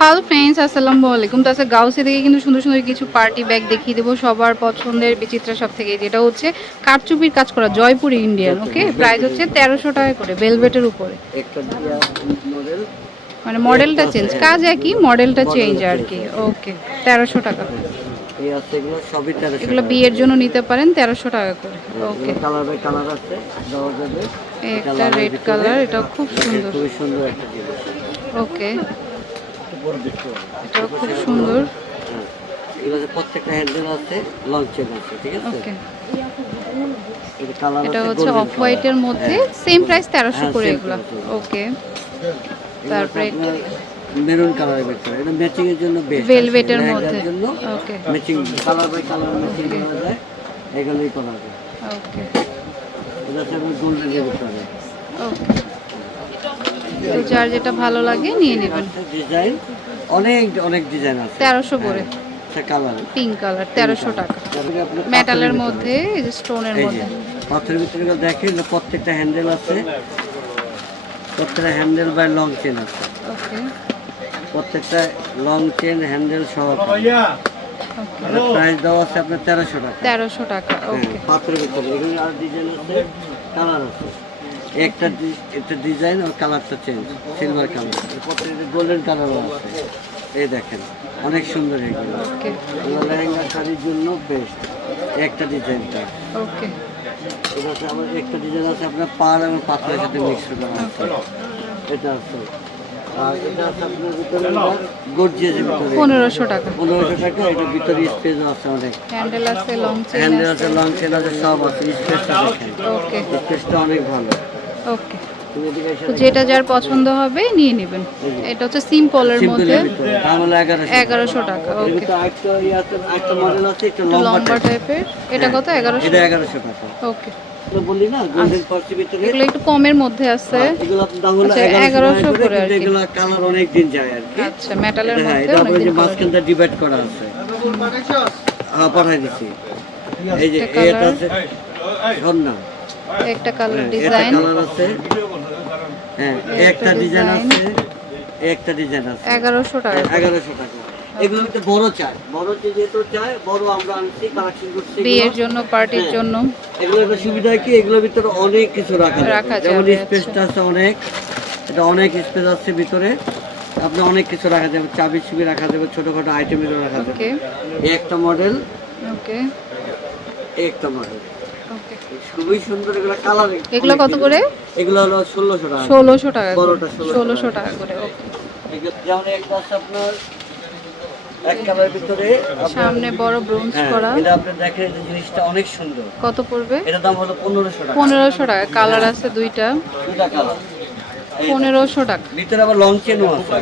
Hello friends আসসালামু আলাইকুম। তো আজকে গাউসি থেকে কিন্তু সুন্দর সুন্দর কিছু পার্টি ব্যাগ দেখিয়ে দেবো। সবার পছন্দের বিচিত্রা সব থেকে যেটা হচ্ছে কারচুপির কাজ করা জয়পুর ইন্ডিয়ান ওকে প্রাইস হচ্ছে তেরোশো টাকা করে ভেলভেটের উপরে। মানে মডেলটা চেঞ্জ কাজ একই মডেলটা চেঞ্জ আর কি ওকে তেরোশো টাকা এগুলো বিয়ের জন্য নিতে পারেন তেরোশো টাকা করে ওকে একটা রেড কালার এটা খুব সুন্দর। সুন্দর ওকে এটা খুব সুন্দর। হ্যাঁ এগুলো প্রত্যেকটা হ্যান্ডেল আছে লং চেন আছে ঠিক আছে? এটা হচ্ছে অফ হোয়াইটের। মধ্যে হ্যাঁ। সেম প্রাইস তেরোশো হ্যাঁ, করে এগুলো। ওকে। তারপরে মেরুন কালারের ভিতরে এটা ম্যাচিং এর জন্য বেস্ট ভেলভেটের মধ্যে। Okay. Matching colour by colour matching করা যায়। এগুলোই করা যায়। ওকে। এটা আপনার গোল্ডেন এর ভিতরে ওকে। তো যার যেটা ভালো লাগে নিয়ে নেবেন। ডিজাইন অনেক অনেক ডিজাইন আছে। তেরোশো করে। কালার পিঙ্ক কালার তেরোশো টাকা। মেটালের মধ্যে এই যে স্টোনের মধ্যে। পাথরের ভিতরে দেখেন প্রত্যেকটা হ্যান্ডেল আছে। প্রত্যেকটা হ্যান্ডেল বাই লং চেন আছে। ওকে প্রত্যেকটা লং চেন হ্যান্ডেল সহ প্রাইস দেওয়া আছে আপনার তেরোশো টাকা। তেরোশো টাকা হ্যাঁ ওকে পাথরের ভিতরে। আর ডিজাইন আছে কালার আছে। একটা একটা ডিজাইন আর কালারটা চেঞ্জ সিলভার কালার গোল্ডেন কালারও আছে। এই দেখেন অনেক সুন্দর এগুলো লেহেঙ্গা শাড়ির জন্য বেস্ট একটা ডিজাইনটা ওকে এটা আমার একটা ডিজাইন আছে আপনার পাড় এবং পাথরের সাথে মিক্স করা আছে। এটা আছে। এটা পনেরোশো টাকা। পনেরোশো টাকা এটার ভিতরে স্পেস আছে অনেক। হ্যান্ডেল আছে লং চেন আছে। আছে লং চেন আছে সব আছে। স্পেসটা দেখেন। স্পেসটা অনেক ভালো। ওকে। যেটা যার পছন্দ হবে নিয়ে নেবেন। এটা হচ্ছে সিম্পলের মধ্যে। এগারোশো এগারোশো টাকা ওকে। লম্বা টাইপের এটা কত? এগারোশো এগারোশো টাকা। ওকে। এগুলো একটু কমের মধ্যে আছে। হলো আচ্ছা, 1100 1100 করে আর কি। এগুলো কালার অনেক দিন যায় আর কি। আচ্ছা মেটালের হ্যাঁ মধ্যে যে মাঝখানটা ডিভাইড করা আছে। হ্যাঁ পাঠাই দিচ্ছি এই যে এটা আছে না একটা কালার হ্যাঁ, ডিজাইন কালার আছে। হ্যাঁ একটা ডিজাইন আছে একটা ডিজাইন আছে। এগারোশো টাকা। এগারোশো টাকা। এগুলো একটু বড় চাই। বড় যে যেহেতু চাই বড় আমরা আনছি কালেকশন করছি বিয়ের জন্য পার্টির হ্যাঁ। জন্য। একটা সুবিধা কি? এগুলোর ভিতরে অনেক কিছু রাখা যেমন আচ্ছা। স্পেসটা আছে অনেক। এটা অনেক স্পেস আছে ভিতরে। আপনি অনেক কিছু রাখা যাবে। চাবি চুবি রাখা যাবে ছোটখাটো আইটেম রাখা যাবে। একটা মডেল ওকে একটা মডেল খুবই সুন্দর এগুলো কালার এগুলো কত করে? এগুলো হলো ষোলোশো টাকা ষোলোশো টাকা বড়টা 1600 টাকা করে। ওকে যেমন একটা আছে আপনার এক কালার ভিতরে সামনে বড় ব্রোঞ্জ হ্যাঁ, করা। এটা আপনি দেখেন এই জিনিসটা অনেক সুন্দর। কত পড়বে? এটার দাম হলো পনেরোশো টাকা। পনেরোশো টাকা। কালার আছে দুইটা। দুইটা কালার পনেরোশো টাকা। ভিতরে আবার লং চেনও আছে।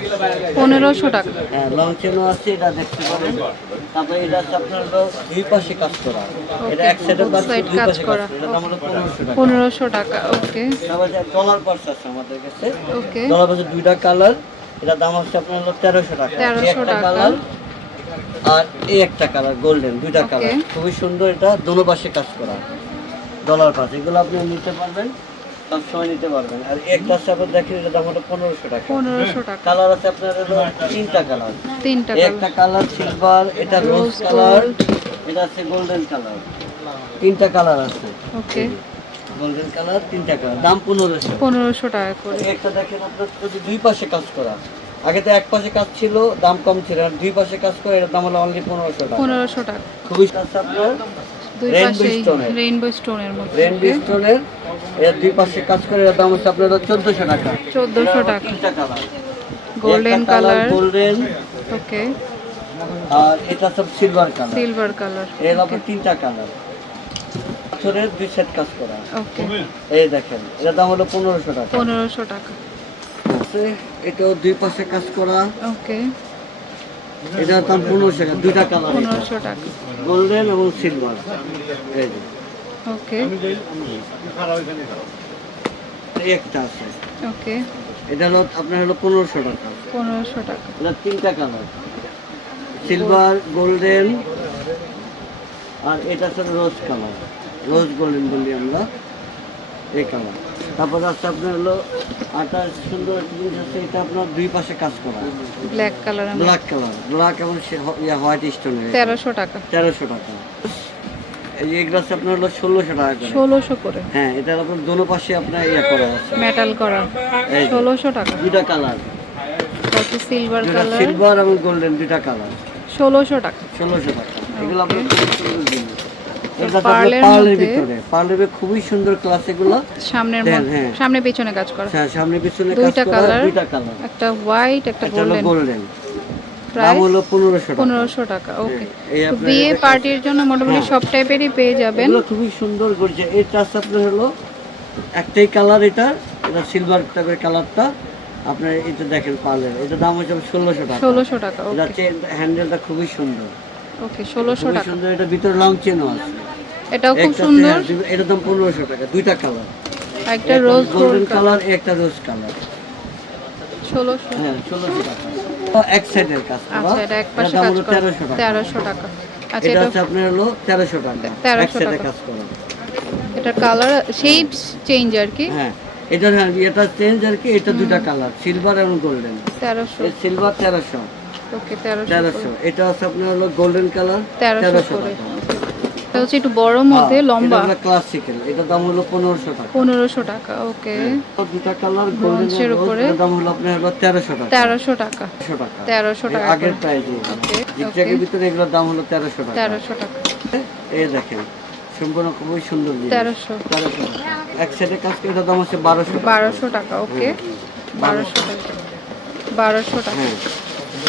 পনেরোশো টাকা। হ্যাঁ লং চেনও আছে এটা দেখতে পারেন। তারপরে এটা আপনার হলো দুই পাশে কাজ করা। এটা এক সাইডে কাজ side কাজ করা। পনেরোশো টাকা। ওকে তারপরে ডলার পার্স আছে আমাদের কাছে। ওকে ডলার পার্সের দুইটা কালার। এটা দাম হচ্ছে আপনার হলো তেরোশো টাকা। এই 1300 একটা টাকা। কালার আর এই একটা কালার গোল্ডেন দুইটা কালার। খুবই সুন্দর এটা দোনো পাশে কাজ করা। ডলার পার্স এগুলো আপনি নিতে পারবেন। সময় নিতে পারবেন। আর একটা আছে আপনার দেখেন এটা দাম হলো পনেরোশো টাকা। পনেরোশো টাকা। কালার আছে আপনার হলো তিনটা কালার তিনটা একটা কালার কালার সিলভার এটা রোজ কালার এটা আছে গোল্ডেন কালার তিনটা কালার আছে। ওকে গোল্ডেন কালার তিনটা কালার দাম পনেরোশো। পনেরোশো টাকা করে। একটা দেখেন আপনার যদি দুই পাশে কাজ করা। আগে তো এক পাশে কাজ ছিল দাম কম ছিল। আর দুই পাশে কাজ করে এর দাম হলো অনলি পনেরোশো টাকা। পনেরোশো টাকা। খুবই আপনার। দুই Rainbow পাশেই stone এর। রেইনবো স্টোনের মধ্যে রেনবি স্টোনের এর দুই পাশে কাজ করে এর দাম হচ্ছে আপনার চোদ্দোশো টাকা। চোদ্দোশো টাকা। তিনটা colour golden colour golden okay. আর এটা সব সিলভার কালার সিলভার কালারের আপনার তিনটা কালার পাথরের দুই সেট কাজ করা। ওকে। এই দেখেন এটার দাম হলো পনেরোশো টাকা। পনেরোশো টাকা। এটাও দুই পাশে কাজ করা। ওকে। এটার দাম পনেরোশো টাকা দুইটা কালার পনেরোশো টাকা। গোল্ডেন এবং সিলভার এই যে। ওকে একটা আছে। ওকে এটা হলো আপনার হলো পনেরোশো টাকা। পনেরোশো টাকা। এটা তিনটা কালার সিলভার গোল্ডেন আর এটা হচ্ছে রোজ কালার রোজ গোল্ডেন বলি আমরা এই কালার তারপর আছে আপনার হলো আটা সুন্দর একটা জিনিস আছে এটা আপনার দুই পাশে কাজ করা। Black colour black colour black এবং হোয়াইট স্টোনের তেরোশো টাকা। তেরোশো টাকা। এই আপনার হলো ষোলোশো টাকা করে। ষোলোশো করে। হ্যাঁ এটা আপনার দোনো পাশে আপনার ইয়ে করা আছে। মেটাল করা। ষোলোশো টাকা। দুইটা কালার সিলভার কালার সিলভার এবং গোল্ডেন দুইটা কালার ষোলোশো টাকা। ষোলোশো টাকা। এগুলো আপনার পার্লের পার্লের ভিতরে। পার্লের খুবই সুন্দর ক্লাস এগুলো। সামনের হ্যাঁ। সামনে পেছনে কাজ করা। হ্যাঁ, সামনে পিছনে দুইটা করা দুইটা কালার একটা হোয়াইট একটা গোল্ডেন গোল্ডেন দাম হলো পনেরোশো টাকা। ওকে বিয়ে পার্টির জন্য মোটামুটি হ্যাঁ। সব টাইপেরই পেয়ে যাবেন। এগুলো খুবই সুন্দর আপনার হলো একটাই কালার এটা এটা সিলভার টাইপের কালারটা আপনার এটা দেখেন পার্লের এটা দাম হচ্ছে ষোলোশো টাকা। ষোলোশো টাকা এটা হ্যান্ডেলটা খুবই সুন্দর। ওকে ষোলোশো টাকা। সুন্দর এটা ভিতরে লং চেনও আছে। এটাও খুব সুন্দর। এটার দাম পনেরোশো টাকা দুইটা কালার। একটা রোজ গোল্ডেন কালার একটা রোজ কালার ষোলোশো। হ্যাঁ ষোলোশো টাকা। এক সাইডের কাজ। আচ্ছা এটা এক পাশে কাজ করা। টাকা। আচ্ছা এটা হচ্ছে আপনার হলো তেরোশো টাকা। 1300 এক সাইডে। কাজ করা। এটা কালার শেড চেঞ্জ আর কি? হ্যাঁ এটা হ্যাঁ এটা চেঞ্জ আর কি এটা দুইটা কালার সিলভার এবং গোল্ডেন তেরোশো। এই সিলভার তেরোশো। ওকে তেরোশো তেরোশো। এটা হচ্ছে আপনার হলো গোল্ডেন কালার তেরোশো তেরোশো করে। টাকা। এটা হচ্ছে একটু বড় মধ্যে লম্বা। ক্লাসিক্যাল এটার দাম হলো পনেরোশো টাকা। পনেরোশো টাকা ওকে। দুটা কালার গোল্ডেন এর উপরে। দাম হলো আপনার হলো তেরোশো টাকা। তেরোশো টাকা। তেরোশো টাকা। তেরোশো আগের প্রাইস ওকে জিগজ্যাগের ভিতরে এগুলোর দাম হলো তেরোশো টাকা। তেরোশো টাকা। এই দেখেন সম্পূর্ণ খুবই সুন্দর জিনিস। তেরোশো। তেরোশো টাকা। এক সাইডে কাজ করে দাম হচ্ছে বারোশো টাকা। বারোশো টাকা ওকে। বারোশো টাকা। বারোশো টাকা। হ্যাঁ।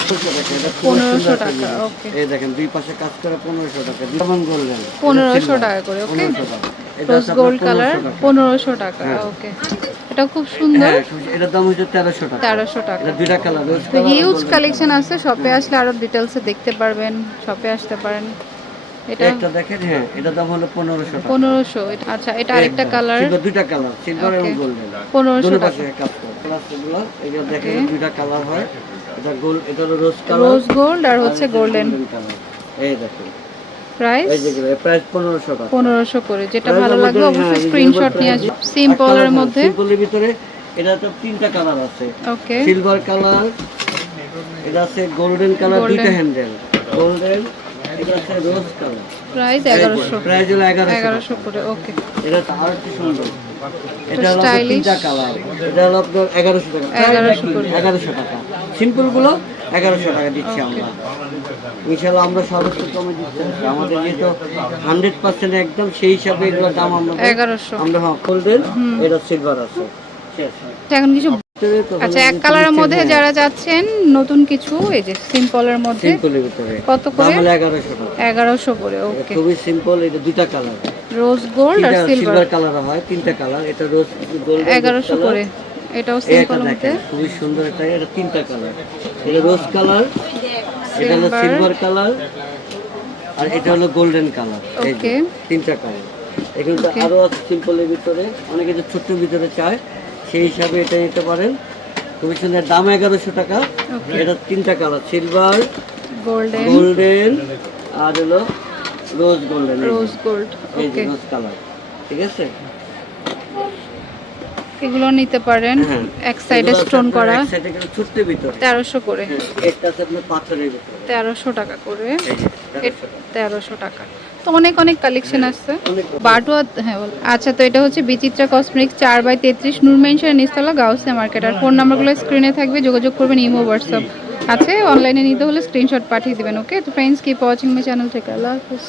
পনেরোশো টাকা পনেরোশো টাকা ওকে। এই দেখেন দুই পাশে কাজ করে পনেরোশো টাকা যেমন গোল্ডেন পনেরোশো টাকা করে ওকে? পনেরোশো টাকা। রোজ গোল্ড কালার পনেরোশো টাকা। ওকে। এটা খুব সুন্দর। হ্যাঁ এটার দাম হচ্ছে তেরোশো টাকা। তেরোশো টাকা। দুইটা কালার রোজ তো কালার হিউজ কালেকশন আছে শপে আসলে আরও ডিটেলসে দেখতে পারবেন শপে আসতে পারেন। এটা একটা দেখেন হ্যাঁ দাম হলো টাকা। আচ্ছা এটা আরেকটা কালার সিলভার দুইটা কালার সিলভার এবং গোল্ডেন টাকা। এগুলো দেখেন দুইটা কালার হয়। এটা গোল্ড এটা হলো রোজ কালার রোজ গোল্ড আর হচ্ছে গোল্ডেন এই দেখেন। প্রাইস এই যে প্রাইস পনেরোশো টাকা। পনেরোশো করে যেটা ভালো এর লাগবে অবশ্যই হ্যাঁ, স্ক্রিনশট নিয়ে price। আসবে সিম্পলের মধ্যে। সিম্পলের ভিতরে এটা তো তিনটা কালার আছে। ওকে সিলভার কালার এটা আছে গোল্ডেন কালার দুইটা হ্যান্ডেল গোল্ডেন এটা আছে রোজ কালার প্রাইস এগারোশো। প্রাইস হলো এগারোশো এগারোশো করে ওকে এটা তো আর কি সুন্দর। এটা হলো তিনটা কালার এটা হলো আপনার এগারোশো টাকা। এগারোশো করে। এগারোশো টাকা। সিম্পলগুলো এগারোশো টাকা দিচ্ছি আমরা। ইনশাল্লাহ আমরা সর্বোচ্চ কমে দিচ্ছি। আমাদের যেহেতু হান্ড্রেড পার্সেন্ট একদম সেই হিসাবে এগুলোর দাম আমরা এগারোশো। আমরা হ্যাঁ গোল্ডেন এটা সিলভার আছে। এখন কিছু আচ্ছা এক কালারের মধ্যে যারা যাচ্ছেন নতুন কিছু এই যে সিম্পলের মধ্যে কত করে? ওকে খুবই সিম্পল এটা দুইটা কালার। রোজ গোল্ড আর সিলভার সিলভার কালার হয় তিনটা কালার এটা রোজ গোল্ড এগারোশো করে। এটাও এটা সিম্পল মধ্যে? খুবই সুন্দর একটা এটা তিনটা কালার এটা রোজ কালার এটা হলো. সিলভার কালার আর এটা হলো গোল্ডেন কালার Okay. তিনটা কালার এখানে তো আরও আছে সিম্পলের ভিতরে অনেকে যে ছোট্ট ভিতরে চায় সেই হিসাবে এটা নিতে পারেন। খুবই সুন্দর দাম এগারোশো টাকা। এটা তিনটা কালার সিলভার গোল্ডেন গোল্ডেন আর হলো রোজ গোল্ডেন রোজ গোল্ড এই রোজ কালার ঠিক আছে? এগুলো নিতে পারেন। হ্যাঁ। এক সাইডে স্টোন করা। তেরোশো করে। হ্যাঁ, তেরোশো টাকা করে। তেরোশো টাকা। তো অনেক অনেক কালেকশন আসছে অনেক বাটুয়া হ্যাঁ আচ্ছা তো এটা হচ্ছে বিচিত্রা কসমেটিক্স চার বাই তেত্রিশ নূর মেনশন নিস্তলা গাউসে মার্কেট আর ফোন নাম্বারগুলো স্ক্রিনে থাকবে যোগাযোগ করবেন ইমো হোয়াটসঅ্যাপ। আছে অনলাইনে নিতে হলে স্ক্রিনশট পাঠিয়ে দেবেন ওকে তো friends keep watching my channel থেকে আল্লাহ হাফিজ।